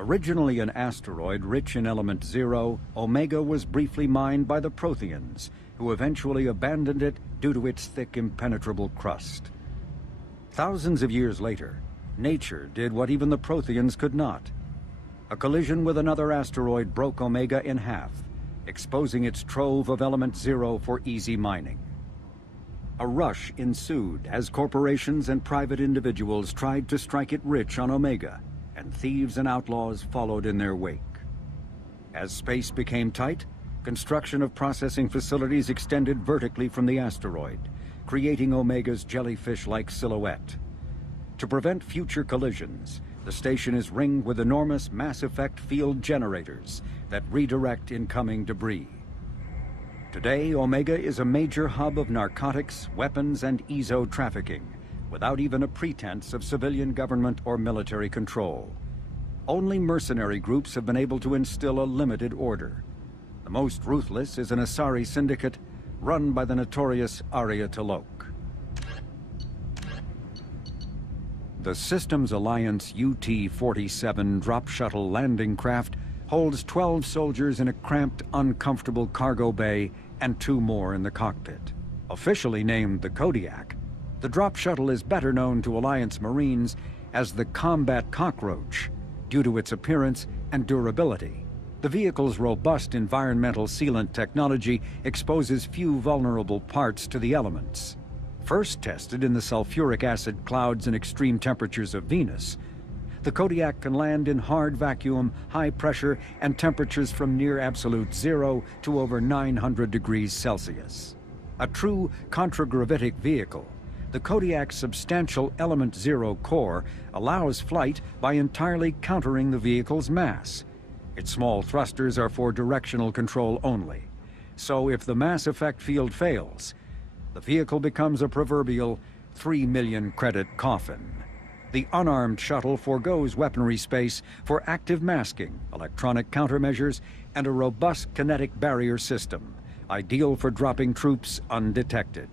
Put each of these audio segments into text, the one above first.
Originally an asteroid rich in element zero, Omega was briefly mined by the Protheans, who eventually abandoned it due to its thick, impenetrable crust. Thousands of years later, nature did what even the Protheans could not. A collision with another asteroid broke Omega in half, exposing its trove of element zero for easy mining. A rush ensued as corporations and private individuals tried to strike it rich on Omega, and thieves and outlaws followed in their wake. As space became tight, construction of processing facilities extended vertically from the asteroid, creating Omega's jellyfish-like silhouette. To prevent future collisions, the station is ringed with enormous mass-effect field generators that redirect incoming debris. Today, Omega is a major hub of narcotics, weapons, and EZO trafficking, without even a pretense of civilian government or military control. Only mercenary groups have been able to instill a limited order. The most ruthless is an Asari syndicate run by the notorious Arya T'Loak. The Systems Alliance UT-47 drop shuttle landing craft holds 12 soldiers in a cramped, uncomfortable cargo bay and 2 more in the cockpit. Officially named the Kodiak, the drop shuttle is better known to Alliance Marines as the Combat Cockroach due to its appearance and durability. The vehicle's robust environmental sealant technology exposes few vulnerable parts to the elements. First tested in the sulfuric acid clouds and extreme temperatures of Venus, the Kodiak can land in hard vacuum, high pressure, and temperatures from near absolute zero to over 900 degrees Celsius. A true contragravitic vehicle, the Kodiak's substantial element zero core allows flight by entirely countering the vehicle's mass. Its small thrusters are for directional control only. So if the mass effect field fails, the vehicle becomes a proverbial 3 million credit coffin. The unarmed shuttle forgoes weaponry space for active masking, electronic countermeasures, and a robust kinetic barrier system, ideal for dropping troops undetected.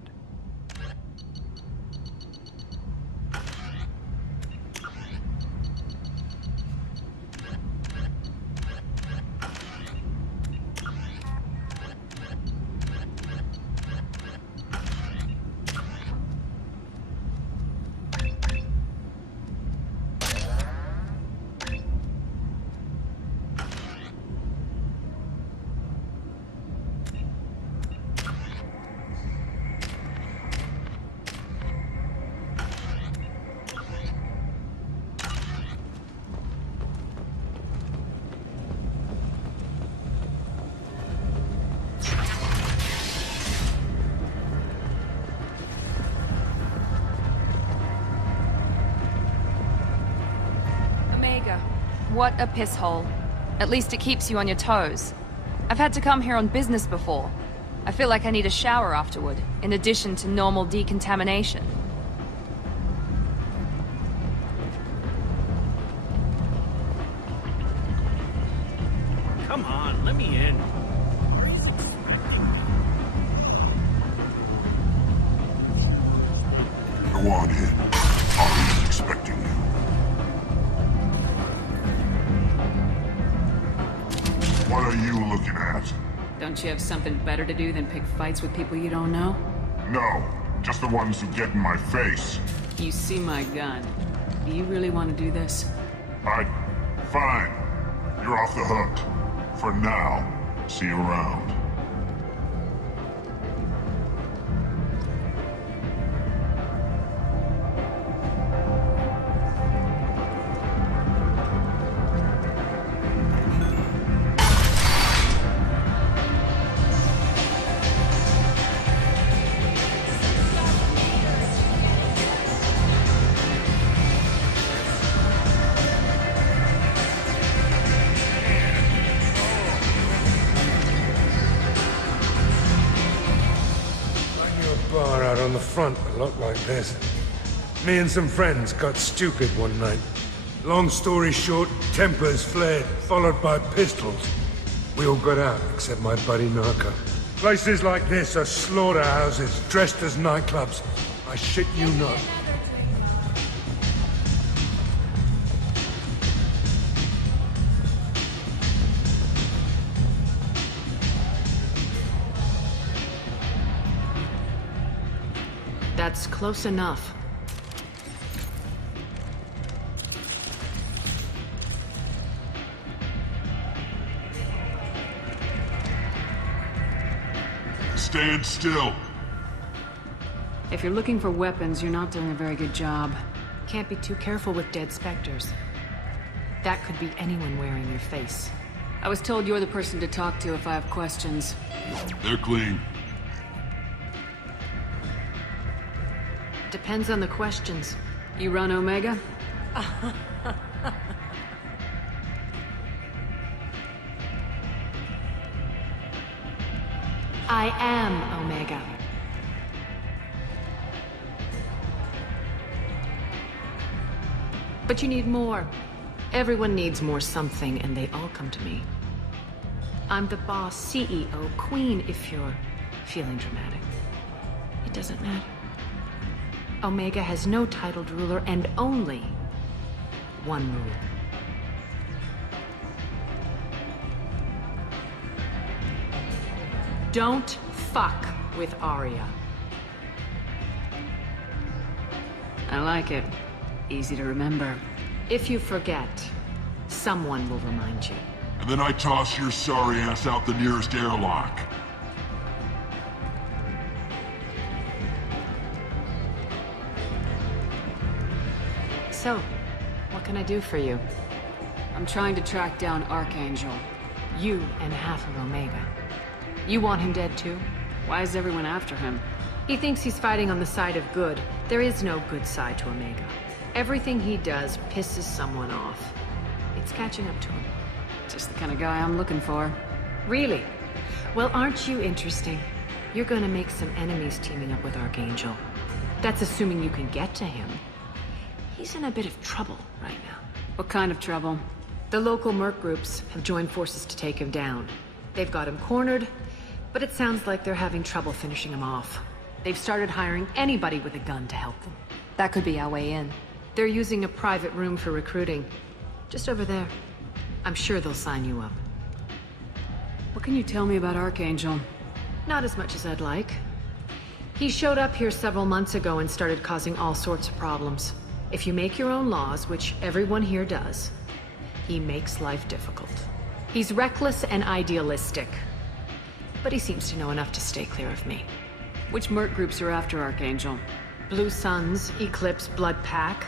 What a piss hole. At least it keeps you on your toes. I've had to come here on business before. I feel like I need a shower afterward, in addition to normal decontamination. Come on, let me in. Go on in. Ari's expecting you. What are you looking at? Don't you have something better to do than pick fights with people you don't know? No, just the ones who get in my face. You see my gun. Do you really want to do this? Fine. You're off the hook. For now. See you around. Bar out on the front, a lot like this. Me and some friends got stupid one night. Long story short, tempers flared, followed by pistols. We all got out, except my buddy Narco. Places like this are slaughterhouses, dressed as nightclubs. I shit you not. That's close enough. Stand still. If you're looking for weapons, you're not doing a very good job. Can't be too careful with dead specters. That could be anyone wearing your face. I was told you're the person to talk to if I have questions. They're clean. Depends on the questions. You run Omega? I am Omega. But you need more. Everyone needs more something, and they all come to me. I'm the boss, CEO, queen, if you're feeling dramatic. It doesn't matter. Omega has no titled ruler and only one rule. Don't fuck with Arya. I like it. Easy to remember. If you forget, someone will remind you. And then I toss your sorry ass out the nearest airlock. So, what can I do for you? I'm trying to track down Archangel. You and half of Omega. You want him dead too? Why is everyone after him? He thinks he's fighting on the side of good. There is no good side to Omega. Everything he does pisses someone off. It's catching up to him. Just the kind of guy I'm looking for. Really? Well, aren't you interesting? You're gonna make some enemies teaming up with Archangel. That's assuming you can get to him. He's in a bit of trouble right now. What kind of trouble? The local merc groups have joined forces to take him down. They've got him cornered, but it sounds like they're having trouble finishing him off. They've started hiring anybody with a gun to help them. That could be our way in. They're using a private room for recruiting. Just over there. I'm sure they'll sign you up. What can you tell me about Archangel? Not as much as I'd like. He showed up here several months ago and started causing all sorts of problems. If you make your own laws, which everyone here does, he makes life difficult. He's reckless and idealistic. But he seems to know enough to stay clear of me. Which merc groups are after Archangel? Blue Suns, Eclipse, Blood Pack.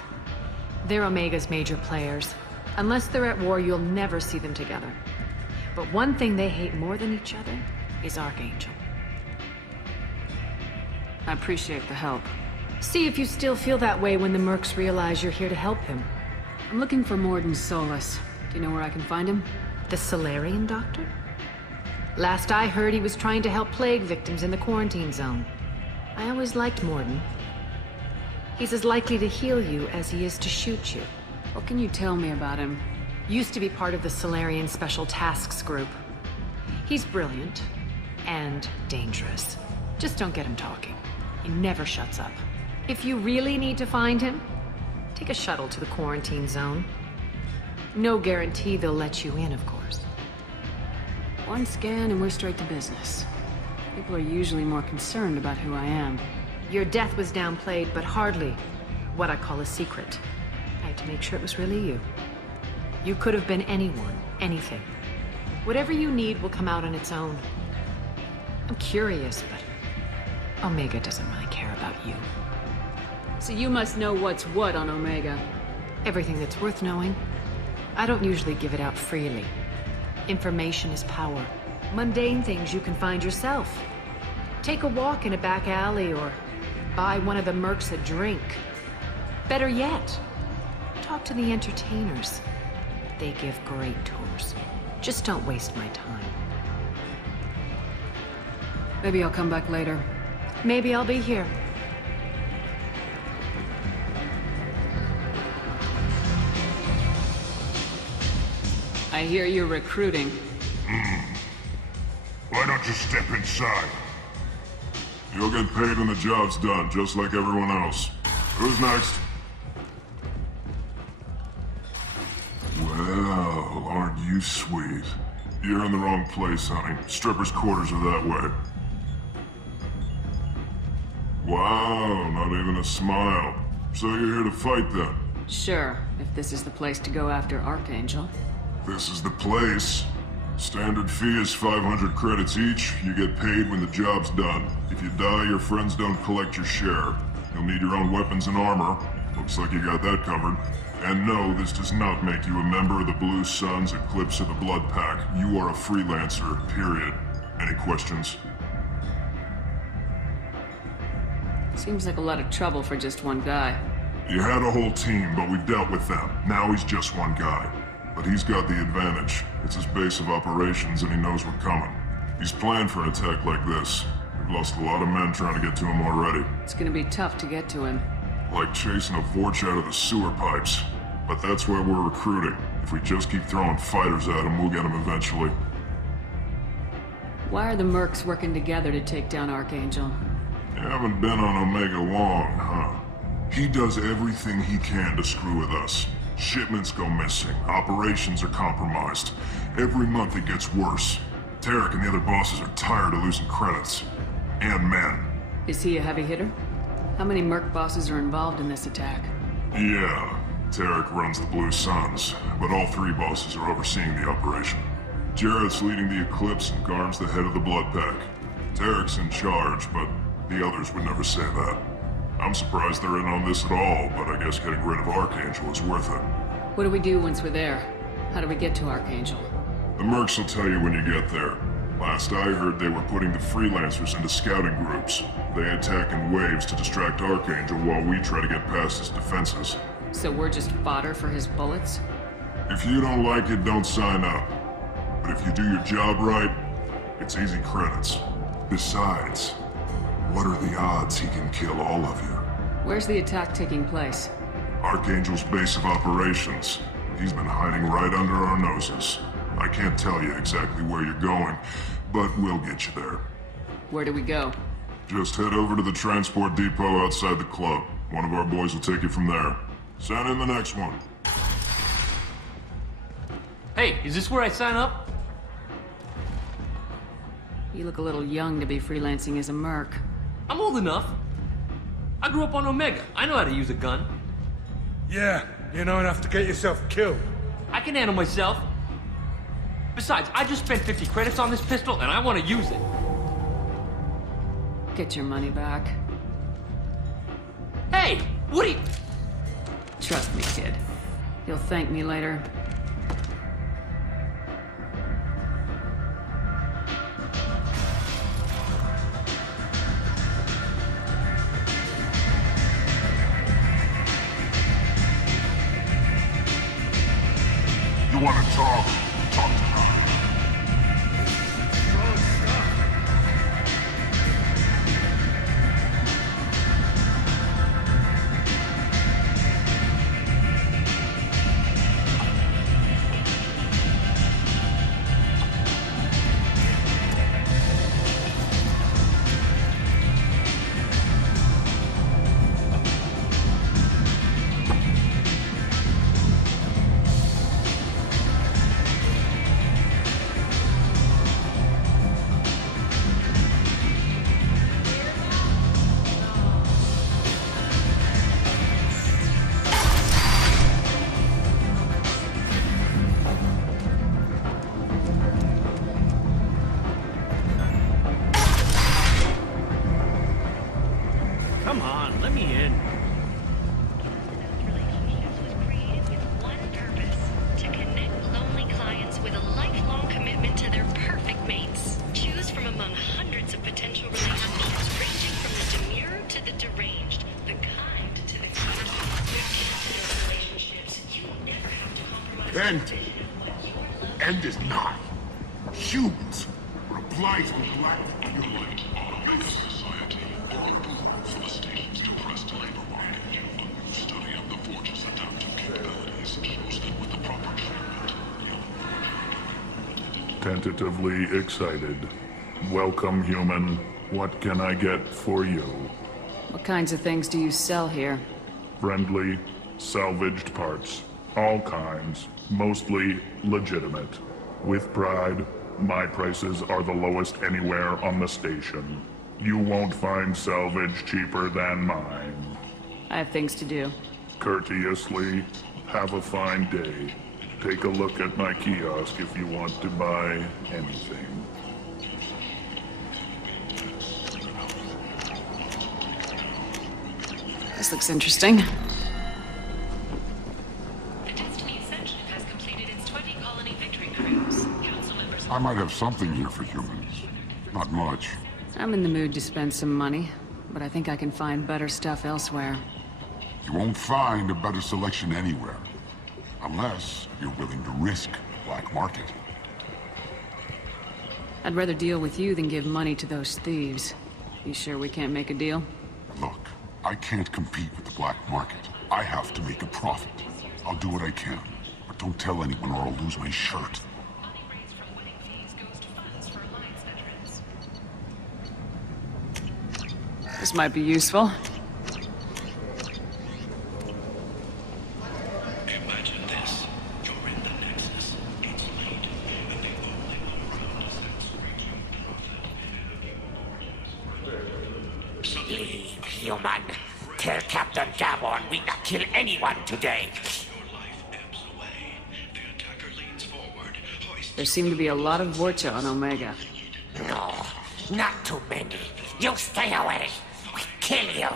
They're Omega's major players. Unless they're at war, you'll never see them together. But one thing they hate more than each other is Archangel. I appreciate the help. See if you still feel that way when the mercs realize you're here to help him. I'm looking for Morden Solus. Do you know where I can find him? The Solarian Doctor? Last I heard, he was trying to help plague victims in the quarantine zone. I always liked Morden. He's as likely to heal you as he is to shoot you. What can you tell me about him? Used to be part of the Solarian Special Tasks Group. He's brilliant and dangerous. Just don't get him talking. He never shuts up. If you really need to find him, take a shuttle to the quarantine zone. No guarantee they'll let you in, of course. One scan and we're straight to business. People are usually more concerned about who I am. Your death was downplayed, but hardly what I call a secret. I had to make sure it was really you. You could have been anyone, anything. Whatever you need will come out on its own. I'm curious, but Omega doesn't really care about you. So you must know what's what on Omega. Everything that's worth knowing. I don't usually give it out freely. Information is power. Mundane things you can find yourself. Take a walk in a back alley or buy one of the mercs a drink. Better yet, talk to the entertainers. They give great tours. Just don't waste my time. Maybe I'll come back later. Maybe I'll be here. I hear you're recruiting. Why don't you step inside? You'll get paid when the job's done, just like everyone else. Who's next? Well, aren't you sweet? You're in the wrong place, honey. Strippers' quarters are that way. Wow, not even a smile. So you're here to fight then? Sure, if this is the place to go after Archangel. This is the place. Standard fee is 500 credits each. You get paid when the job's done. If you die, your friends don't collect your share. You'll need your own weapons and armor. Looks like you got that covered. And no, this does not make you a member of the Blue Suns, Eclipse, or the Blood Pack. You are a freelancer, period. Any questions? Seems like a lot of trouble for just one guy. You had a whole team, but we dealt with them. Now he's just one guy. But he's got the advantage. It's his base of operations and he knows we're coming. He's planned for an attack like this. We've lost a lot of men trying to get to him already. It's gonna be tough to get to him. Like chasing a Vorch out of the sewer pipes. But that's where we're recruiting. If we just keep throwing fighters at him, we'll get him eventually. Why are the Mercs working together to take down Archangel? You haven't been on Omega long, huh? He does everything he can to screw with us. Shipments go missing, operations are compromised. Every month it gets worse. Tarek and the other bosses are tired of losing credits. And men. Is he a heavy hitter? How many Merc bosses are involved in this attack? Yeah, Tarek runs the Blue Suns, but all three bosses are overseeing the operation. Jarrett's leading the Eclipse and Garm's the head of the Blood Pack. Tarek's in charge, but the others would never say that. I'm surprised they're in on this at all, but I guess getting rid of Archangel is worth it. What do we do once we're there? How do we get to Archangel? The Mercs will tell you when you get there. Last I heard, they were putting the freelancers into scouting groups. They attack in waves to distract Archangel while we try to get past his defenses. So we're just fodder for his bullets? If you don't like it, don't sign up. But if you do your job right, it's easy credits. Besides, what are the odds he can kill all of you? Where's the attack taking place? Archangel's base of operations. He's been hiding right under our noses. I can't tell you exactly where you're going, but we'll get you there. Where do we go? Just head over to the transport depot outside the club. One of our boys will take you from there. Send in the next one. Hey, is this where I sign up? You look a little young to be freelancing as a Merc. I'm old enough. I grew up on Omega. I know how to use a gun. Yeah, you know enough to get yourself killed. I can handle myself. Besides, I just spent 50 credits on this pistol and I want to use it. Get your money back. Hey, what are you... Trust me, kid. You'll thank me later. You want to talk? Talk to her. Come on, let me in. Relationships was created with one purpose: to connect lonely clients with a lifelong commitment to their perfect mates. Choose from among hundreds of potential relationships, ranging from the demure to the deranged, the kind to the cute. With those relationships, you never have to compromise. End. End is nigh. Humans are obliged to neglect your light. Make a society or a pool for the state's depressed labor market. Study of the Forge's adaptive capabilities shows that with the proper treatment, tentatively excited. Welcome, human. What can I get for you? What kinds of things do you sell here? Friendly, salvaged parts. All kinds. Mostly legitimate. With pride, my prices are the lowest anywhere on the station. You won't find salvage cheaper than mine. I have things to do. Courteously, have a fine day. Take a look at my kiosk if you want to buy anything. This looks interesting. The Destiny Ascension has completed its 20 colony victory cruise. Council members... I might have something here for humans. Not much. I'm in the mood to spend some money, but I think I can find better stuff elsewhere. You won't find a better selection anywhere. Unless you're willing to risk the black market. I'd rather deal with you than give money to those thieves. You sure we can't make a deal? Look, I can't compete with the black market. I have to make a profit. I'll do what I can. But don't tell anyone or I'll lose my shirt. Money raised from wedding fees goes to funds for Alliance veterans. This might be useful. Imagine this. You're in the Nexus. It's late. And the only Leave, human. Tell Captain Gavon we not kill anyone today. your life ebbs away. The attacker leans forward, hoists There seem to be a lot of Vorcha on Omega. No, not too many. You stay away. We kill you.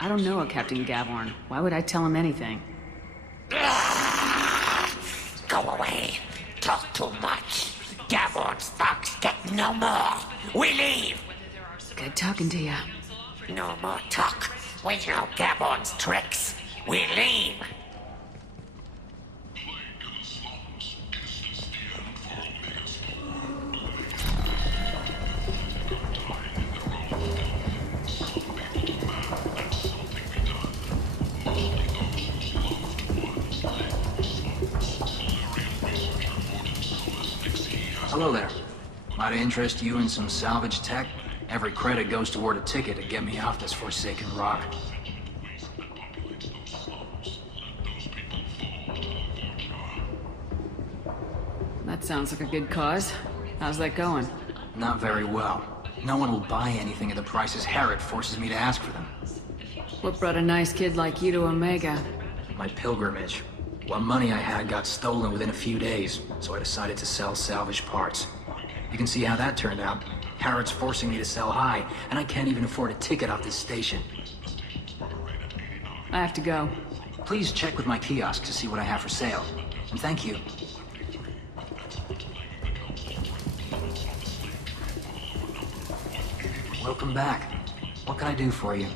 I don't know a Captain Gavorn. Why would I tell him anything? Go away. Talk too much. Gavon's thugs get no more. We leave. Good talking to you. No more talk. We know Gavon's tricks. We leave. Hello there. Might I interest you in some salvage tech? Every credit goes toward a ticket to get me off this forsaken rock. That sounds like a good cause. How's that going? Not very well. No one will buy anything at the prices Herod forces me to ask for them. What brought a nice kid like you to Omega? My pilgrimage. What money I had got stolen within a few days, so I decided to sell salvage parts. You can see how that turned out. Harrod's forcing me to sell high, and I can't even afford a ticket off this station. I have to go. Please check with my kiosk to see what I have for sale. And thank you. Welcome back. What can I do for you?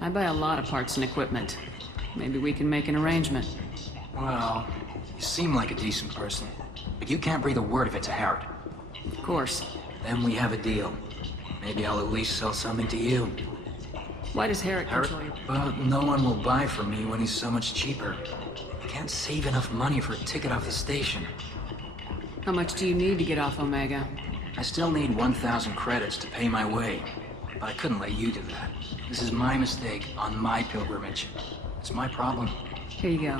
I buy a lot of parts and equipment. Maybe we can make an arrangement. Well, you seem like a decent person, but you can't breathe a word of it to Herod. Of course. Then we have a deal. Maybe I'll at least sell something to you. Why does Herod control you? Well, no one will buy from me when he's so much cheaper. I can't save enough money for a ticket off the station. How much do you need to get off Omega? I still need 1,000 credits to pay my way, but I couldn't let you do that. This is my mistake on my pilgrimage. It's my problem. Here you go.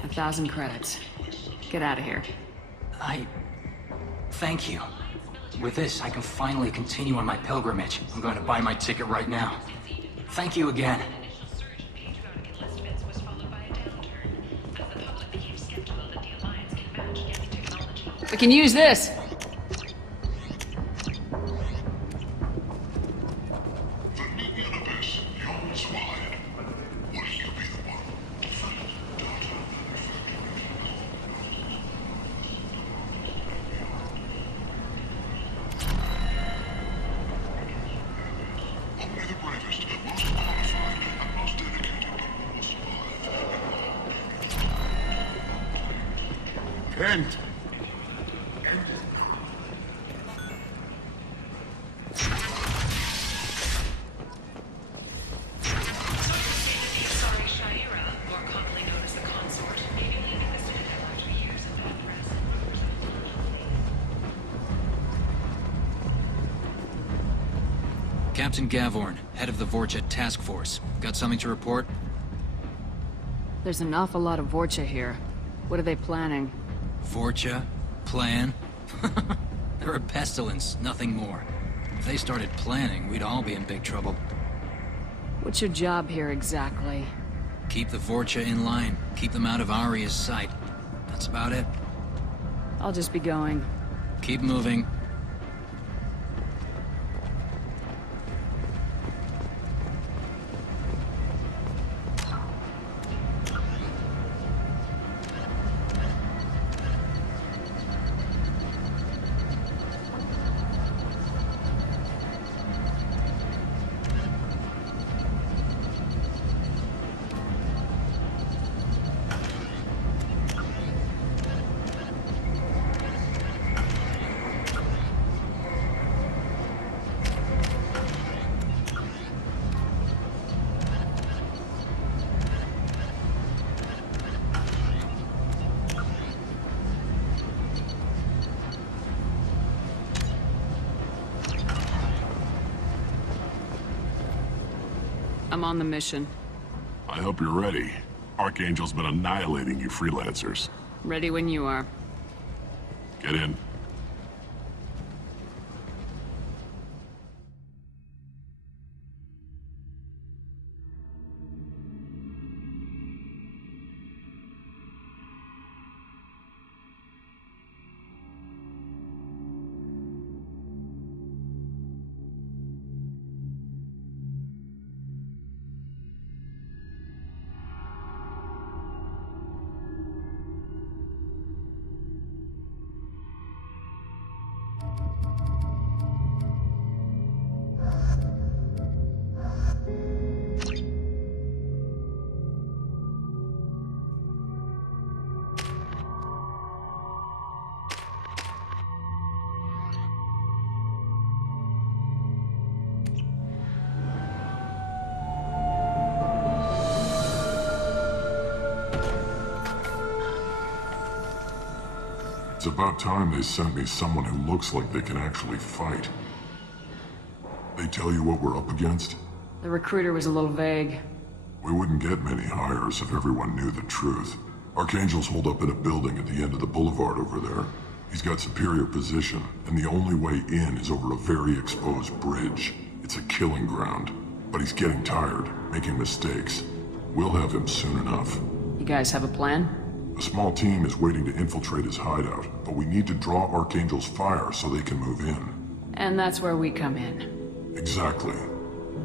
1,000 credits. Get out of here. Thank you. With this, I can finally continue on my pilgrimage. I'm going to buy my ticket right now. Thank you again. We can use this! Kent! Captain Gavorn, head of the Vorcha Task Force. Got something to report? There's an awful lot of Vorcha here. What are they planning? Vorcha? Plan? They're a pestilence, nothing more. If they started planning, we'd all be in big trouble. What's your job here exactly? Keep the Vorcha in line. Keep them out of Aria's sight. That's about it. I'll just be going. Keep moving. I'm on the mission. I hope you're ready. Archangel's been annihilating you freelancers. Ready when you are. Get in. It's about time they sent me someone who looks like they can actually fight. They tell you what we're up against? The recruiter was a little vague. We wouldn't get many hires if everyone knew the truth. Archangel's holed up in a building at the end of the boulevard over there. He's got superior position, and the only way in is over a very exposed bridge. It's a killing ground. But he's getting tired, making mistakes. We'll have him soon enough. You guys have a plan? A small team is waiting to infiltrate his hideout, but we need to draw Archangel's fire so they can move in. And that's where we come in. Exactly.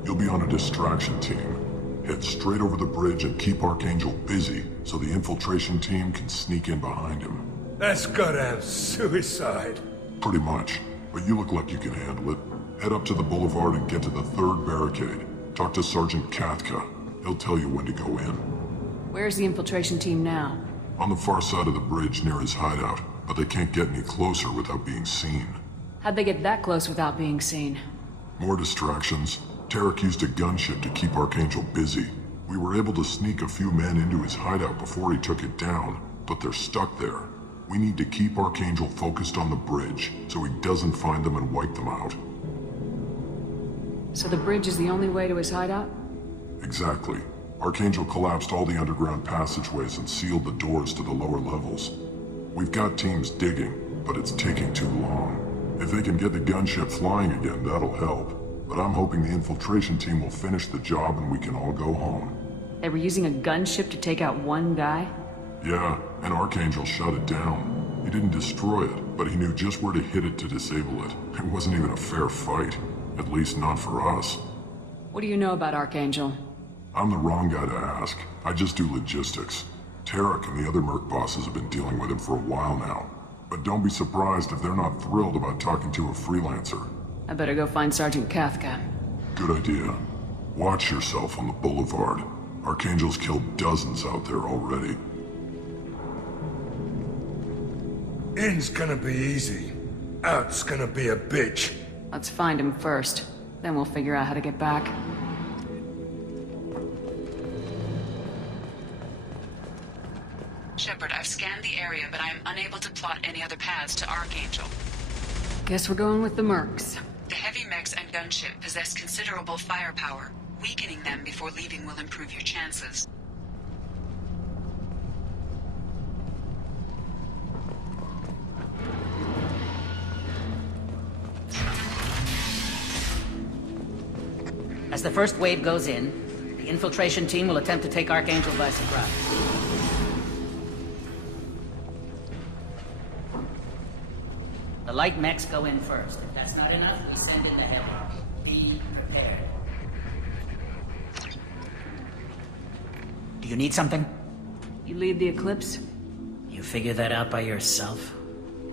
You'll be on a distraction team. Head straight over the bridge and keep Archangel busy so the infiltration team can sneak in behind him. That's goddamn suicide. Pretty much, but you look like you can handle it. Head up to the boulevard and get to the third barricade. Talk to Sergeant Katka. He'll tell you when to go in. Where's the infiltration team now? On the far side of the bridge near his hideout, but they can't get any closer without being seen. How'd they get that close without being seen? More distractions. Tarek used a gunship to keep Archangel busy. We were able to sneak a few men into his hideout before he took it down, but they're stuck there. We need to keep Archangel focused on the bridge, so he doesn't find them and wipe them out. So the bridge is the only way to his hideout? Exactly. Archangel collapsed all the underground passageways and sealed the doors to the lower levels. We've got teams digging, but it's taking too long. If they can get the gunship flying again, that'll help. But I'm hoping the infiltration team will finish the job and we can all go home. They were using a gunship to take out one guy? Yeah, and Archangel shut it down. He didn't destroy it, but he knew just where to hit it to disable it. It wasn't even a fair fight. At least not for us. What do you know about Archangel? I'm the wrong guy to ask. I just do logistics. Tarek and the other merc bosses have been dealing with him for a while now. But don't be surprised if they're not thrilled about talking to a freelancer. I better go find Sergeant Katka. Good idea. Watch yourself on the boulevard. Archangel's killed dozens out there already. In's gonna be easy. Out's gonna be a bitch. Let's find him first. Then we'll figure out how to get back. Shepard, I've scanned the area, but I am unable to plot any other paths to Archangel. Guess we're going with the mercs. The heavy mechs and gunship possess considerable firepower. Weakening them before leaving will improve your chances. As the first wave goes in, the infiltration team will attempt to take Archangel by surprise. The light mechs go in first. If that's not enough, we send in the heavy. Be prepared. Do you need something? You lead the Eclipse? You figure that out by yourself?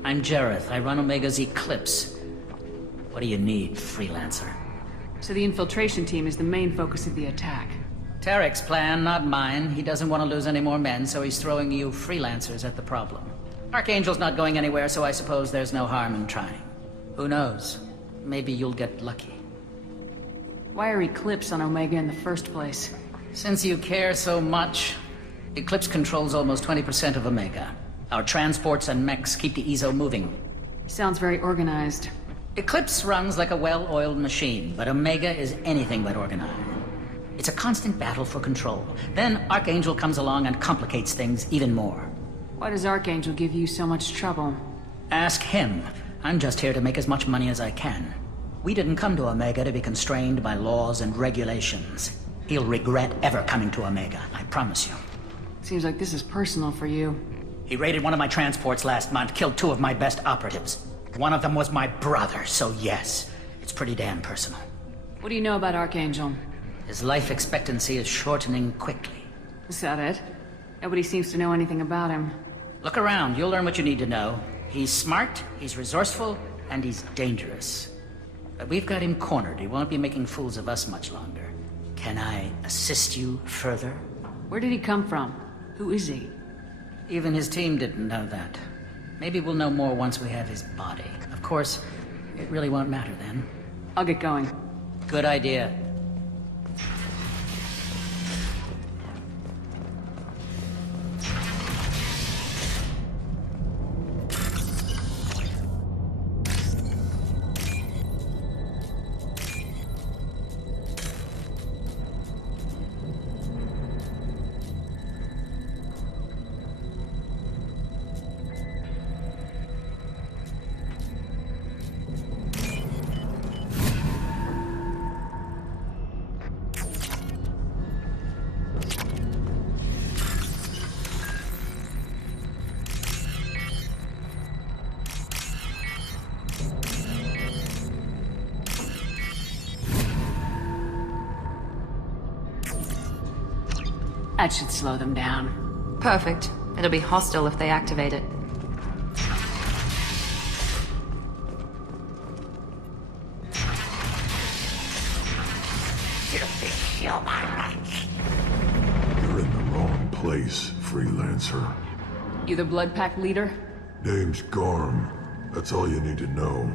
I'm Jareth. I run Omega's Eclipse. What do you need, freelancer? So the infiltration team is the main focus of the attack. Tarek's plan, not mine. He doesn't want to lose any more men, so he's throwing you freelancers at the problem. Archangel's not going anywhere, so I suppose there's no harm in trying. Who knows? Maybe you'll get lucky. Why are Eclipse on Omega in the first place? Since you care so much, Eclipse controls almost 20% of Omega. Our transports and mechs keep the EZO moving. Sounds very organized. Eclipse runs like a well-oiled machine, but Omega is anything but organized. It's a constant battle for control. Then Archangel comes along and complicates things even more. Why does Archangel give you so much trouble? Ask him. I'm just here to make as much money as I can. We didn't come to Omega to be constrained by laws and regulations. He'll regret ever coming to Omega, I promise you. Seems like this is personal for you. He raided one of my transports last month, killed 2 of my best operatives. One of them was my brother, so yes, it's pretty damn personal. What do you know about Archangel? His life expectancy is shortening quickly. Is that it? Nobody seems to know anything about him. Look around, you'll learn what you need to know. He's smart, he's resourceful, and he's dangerous. But we've got him cornered. He won't be making fools of us much longer. Can I assist you further? Where did he come from? Who is he? Even his team didn't know that. Maybe we'll know more once we have his body. Of course, it really won't matter then. I'll get going. Good idea. That should slow them down. Perfect. It'll be hostile if they activate it. You're in the wrong place, freelancer. You the Blood Pack leader? Name's Garm. That's all you need to know.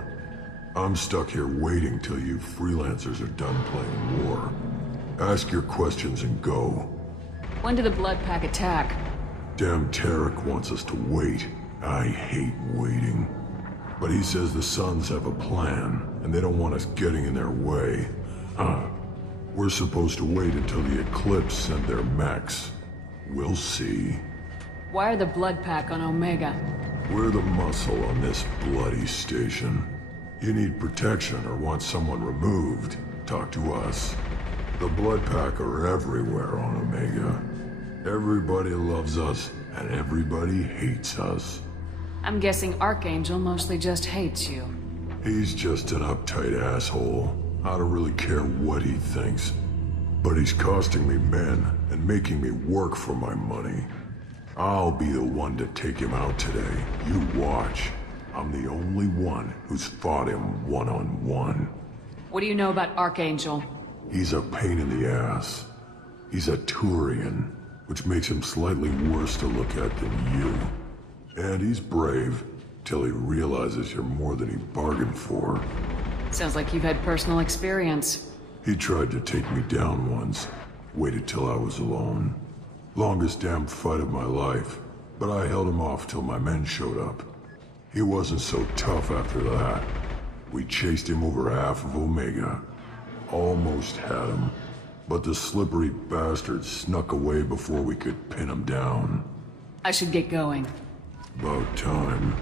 I'm stuck here waiting till you freelancers are done playing war. Ask your questions and go. When did the Blood Pack attack? Damn Tarek wants us to wait. I hate waiting. But he says the Suns have a plan, and they don't want us getting in their way. We're supposed to wait until the Eclipse send their mechs. We'll see. Why are the Blood Pack on Omega? We're the muscle on this bloody station. You need protection or want someone removed, talk to us. The Blood Pack are everywhere on Omega. Everybody loves us, and everybody hates us. I'm guessing Archangel mostly just hates you. He's just an uptight asshole. I don't really care what he thinks. But he's costing me men, and making me work for my money. I'll be the one to take him out today. You watch. I'm the only one who's fought him one-on-one. What do you know about Archangel? He's a pain in the ass. He's a Turian, which makes him slightly worse to look at than you. And he's brave, till he realizes you're more than he bargained for. Sounds like you've had personal experience. He tried to take me down once. Waited till I was alone. Longest damn fight of my life, but I held him off till my men showed up. He wasn't so tough after that. We chased him over half of Omega. Almost had him, but the slippery bastard snuck away before we could pin him down. I should get going. About time.